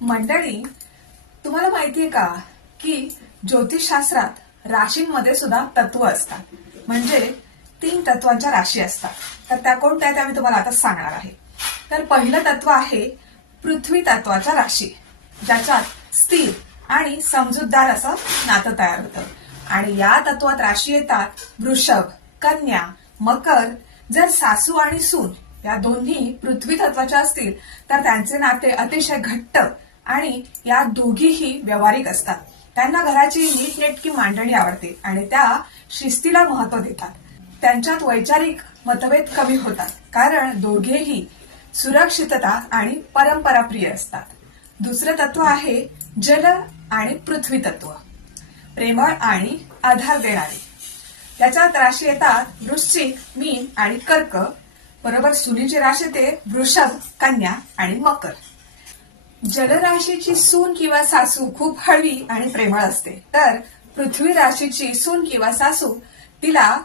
मंडळी, तुम्हाला माहितीये का की ज्योतिषशास्त्रात राशींमध्ये सुद्धा तत्व असतात. म्हणजे 3 तत्वांच्या राशी असतात. तर त्या कोणत्या त्या मी तुम्हाला आता सांगणार आहे. तर पहिलं तत्व आहे पृथ्वी तत्वाच्या राशी, ज्याच्यात स्थिर आणि समजूतदार असं नातं तयार होतं. आणि या तत्वात राशी येतात वृषभ, कन्या, मकर. जर सासू आणि सून या दोन्ही पृथ्वी तत्वाच्या असतील तर त्यांचे नाते अतिशय घट्ट आणि या दोघीही व्यावहारिक असतात. त्यांना घराची नीटनेटकी मांडणी आवडते आणि त्या शिस्तीला महत्व देतात. त्यांच्यात वैचारिक मतभेद कमी होतात कारण दोघेही सुरक्षितता आणि परंपरा प्रिय असतात. दुसरं तत्व आहे जल आणि पृथ्वी तत्व, प्रेमळ आणि आधार देणारे. त्याच्यात राशी येतात वृश्चिक, मीन आणि कर्क. बरोबर सुनीची राशी ते वृषभ, कन्या आणि मकर. जलराशीची सून किंवा सासू खूप हळवी आणि प्रेमळ असते, तर पृथ्वी राशीची सून किंवा सासू तिला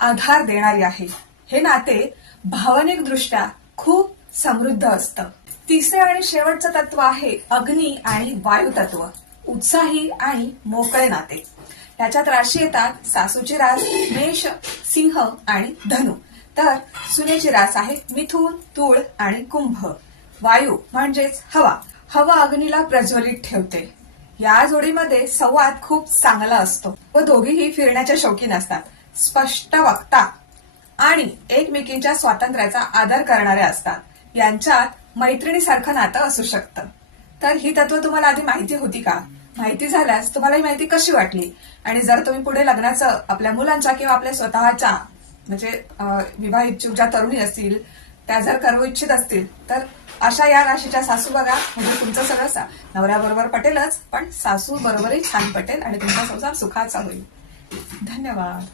आधार देणारी आहे. हे नाते भावनिक दृष्ट्या खूप समृद्ध असतं. तिसरे आणि शेवटचं तत्व आहे अग्नी आणि वायू तत्व, उत्साही आणि मोकळे नाते. त्याच्यात राशी येतात सासूची रास मेष, सिंह आणि धनु. तर सुनेची रास आहे मिथुन, तूळ आणि कुंभ. वायू म्हणजेच हवा. हवा अग्नीला प्रज्वलित ठेवते. या जोडीमध्ये संवाद खूप चांगला असतो व दोघेही फिरण्याच्या शौकीन असतात. स्पष्ट वक्ता आणि एकमेकींच्या स्वातंत्र्याचा आदर करणारे असतात. यांच्यात मैत्रिणीसारखं नातं असू शकतं. तर ही तत्व तुम्हाला आधी माहिती होती का? माहिती झाल्यास तुम्हाला ही माहिती कशी वाटली? आणि जर तुम्ही पुढे लग्नाचं आपल्या मुलांच्या किंवा आपल्या स्वतःच्या म्हणजे विवाह इच्छुक ज्या तरुणी असतील त्या जर करू इच्छित असतील तर अशा या राशीच्या सासू बघा. म्हणजे तुमचं सगळं नवऱ्याबरोबर पटेलच, पण सासू बरोबरही छान पटेल आणि तुमचा संसार सुखाचा होईल. धन्यवाद.